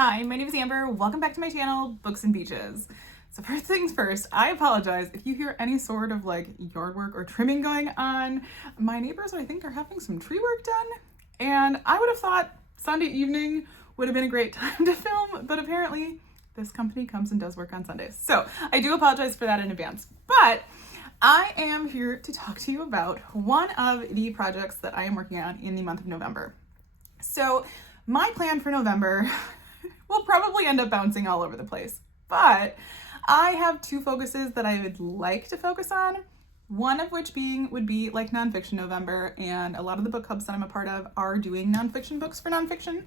Hi, my name is Amber. Welcome back to my channel, Books and Beaches. So first things first, I apologize if you hear any sort of like yard work or trimming going on. My neighbors, I think, are having some tree work done, and I would have thought Sunday evening would have been a great time to film, but apparently this company comes and does work on Sundays. So I do apologize for that in advance, but I am here to talk to you about one of the projects that I am working on in the month of November. So my plan for November will probably end up bouncing all over the place, but I have two focuses that I would like to focus on. One of which would be like nonfiction November, and a lot of the book clubs that I'm a part of are doing nonfiction books for nonfiction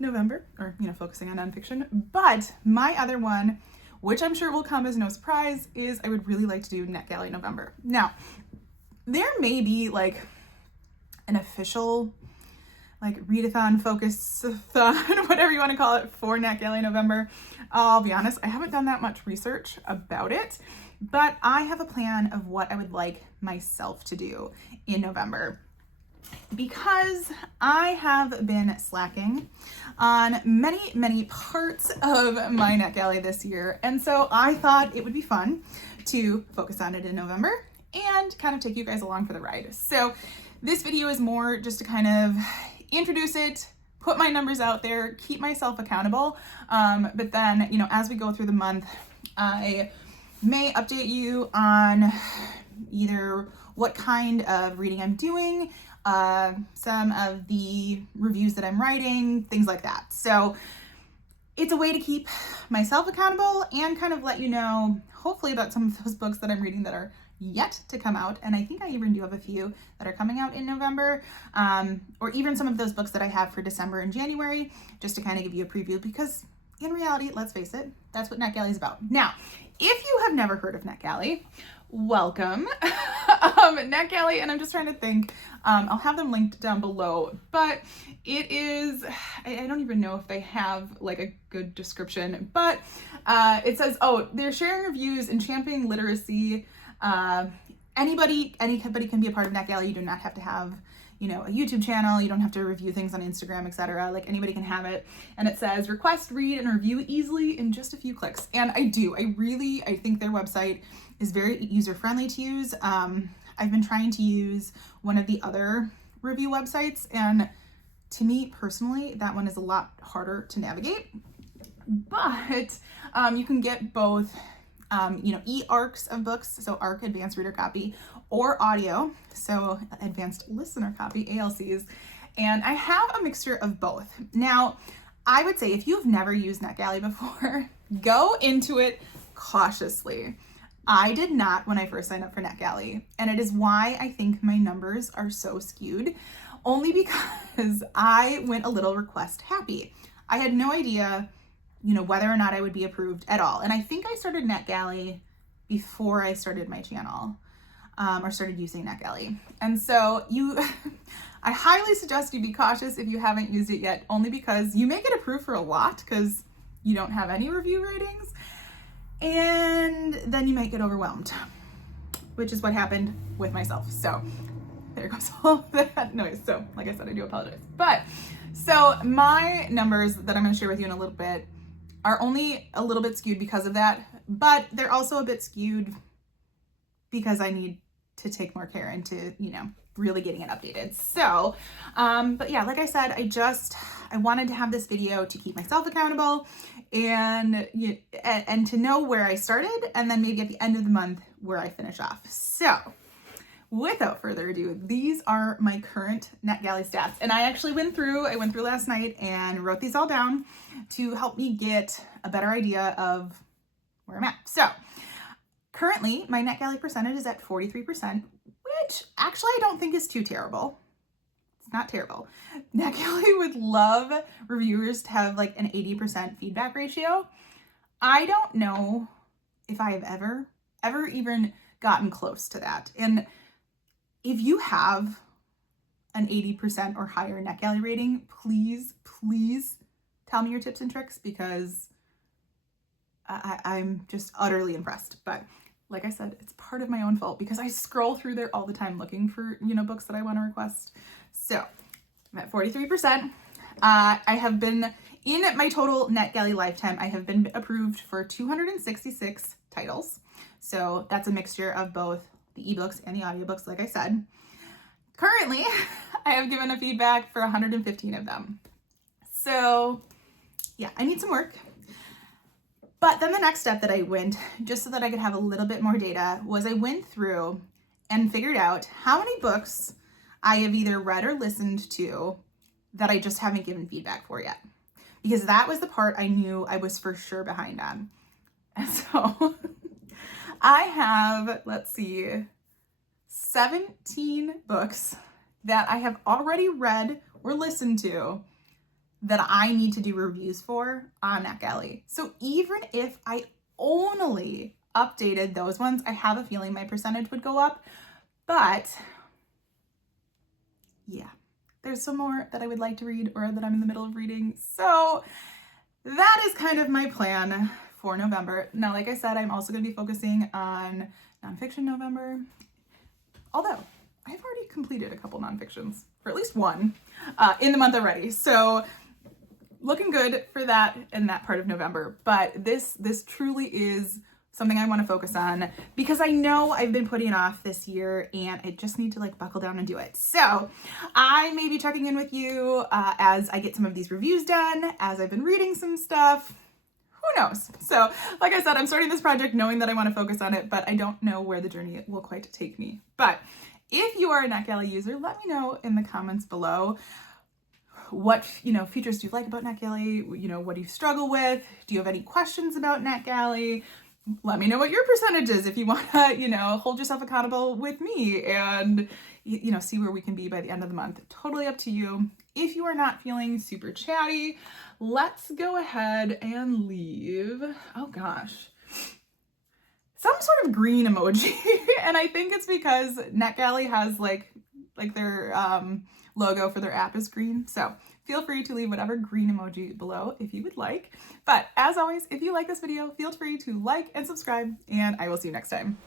November, or focusing on nonfiction. But my other one, which I'm sure will come as no surprise, is I would really like to do Netgalley November. Now, there may be like an official readathon, focus-a-thon, whatever you want to call it, for Netgalley November. I'll be honest, I haven't done that much research about it, but I have a plan of what I would like myself to do in November, because I have been slacking on many parts of my Netgalley this year, and so I thought it would be fun to focus on it in November and kind of take you guys along for the ride. So this video is more just to kind of introduce it, put my numbers out there, keep myself accountable. But then, as we go through the month, I may update you on either what kind of reading I'm doing, some of the reviews that I'm writing, things like that. So it's a way to keep myself accountable and kind of let you know, hopefully, about some of those books that I'm reading that are yet to come out, and I think I even do have a few that are coming out in November, or even some of those books that I have for December and January, just to kind of give you a preview, because in reality, let's face it, that's what Netgalley is about. Now, if you have never heard of Netgalley, welcome. Netgalley, and I'm just trying to think, I'll have them linked down below, but it is, I don't even know if they have like a good description, but it says, they're sharing reviews and championing literacy. Anybody can be a part of Netgalley. You do not have to have, a YouTube channel. You don't have to review things on Instagram, etc. Like, anybody can have it. And it says request, read, and review easily in just a few clicks. And I think their website is very user-friendly to use. I've been trying to use one of the other review websites, and to me personally, that one is a lot harder to navigate. But you can get both e-ARCs of books, so ARC, Advanced Reader Copy, or audio, so Advanced Listener Copy, ALCs, and I have a mixture of both. Now, I would say if you've never used Netgalley before, go into it cautiously. I did not when I first signed up for Netgalley, and it is why I think my numbers are so skewed, only because I went a little request happy. I had no idea whether or not I would be approved at all. And I think I started Netgalley before I started my channel, or started using Netgalley. And so I highly suggest you be cautious if you haven't used it yet, only because you may get approved for a lot because you don't have any review ratings, and then you might get overwhelmed, which is what happened with myself. So there goes all that noise. So like I said, I do apologize. But so my numbers that I'm going to share with you in a little bit are only a little bit skewed because of that, but they're also a bit skewed because I need to take more care into, really getting it updated. So, but yeah, like I said, I wanted to have this video to keep myself accountable and to know where I started, and then maybe at the end of the month where I finish off. So without further ado, these are my current Netgalley stats. And I actually went through last night and wrote these all down to help me get a better idea of where I'm at. So currently my Netgalley percentage is at 43%, which actually I don't think is too terrible. It's not terrible. Netgalley would love reviewers to have like an 80% feedback ratio. I don't know if I have ever even gotten close to that. And if you have an 80% or higher Netgalley rating, please tell me your tips and tricks, because I'm just utterly impressed. But like I said, it's part of my own fault because I scroll through there all the time looking for, books that I want to request. So I'm at 43%. I have been In my total Netgalley lifetime, I have been approved for 266 titles. So that's a mixture of both the ebooks and the audiobooks, like I said. Currently, I have given a feedback for 115 of them. So yeah, I need some work. But then the next step that I went, just so that I could have a little bit more data, was I went through and figured out how many books I have either read or listened to that I just haven't given feedback for yet. Because that was the part I knew I was for sure behind on. And so I have, let's see, 17 books that I have already read or listened to that I need to do reviews for on Netgalley. So even if I only updated those ones, I have a feeling my percentage would go up. But yeah, there's some more that I would like to read or that I'm in the middle of reading. So that is kind of my plan for November. Now, like I said, I'm also going to be focusing on nonfiction November. Although I've already completed a couple nonfictions, or at least one, in the month already. So looking good for that in that part of November. But this truly is something I want to focus on because I know I've been putting it off this year and I just need to like buckle down and do it. So I may be checking in with you as I get some of these reviews done, as I've been reading some stuff. Who knows? So like I said, I'm starting this project knowing that I want to focus on it, but I don't know where the journey will quite take me. But if you are a Netgalley user, let me know in the comments below what features do you like about Netgalley? What do you struggle with? Do you have any questions about Netgalley? Let me know what your percentage is if you want to, hold yourself accountable with me and, see where we can be by the end of the month. Totally up to you. If you are not feeling super chatty, let's go ahead and leave, oh gosh, some sort of green emoji. And I think it's because Netgalley has like their logo for their app is green. So feel free to leave whatever green emoji below if you would like. But as always, if you like this video, feel free to like and subscribe, and I will see you next time.